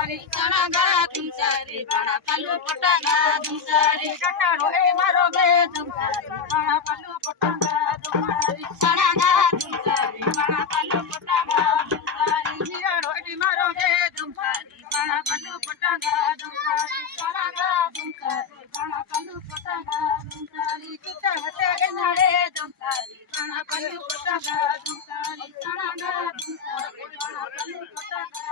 దుంసారి సనగా దుంసారి బణ పల్లు పొట్టగా దుంసారి కన్నాడు ఏ మరోగే దుంసారి బణ పల్లు పొట్టగా దుంసారి సనగా దుంసారి బణ పల్లు పొట్టగా దుంసారి నిరాడు ఏ మరోగే దుంసారి బణ పల్లు పొట్టగా దుంసారి సనగా దుంసారి బణ పల్లు పొట్టగా దుంసారి చుట్ట హతే గన్నాడే దుంసారి బణ పల్లు పొట్టగా దుంసారి సనగా దుంసారి బణ పల్లు పొట్టగా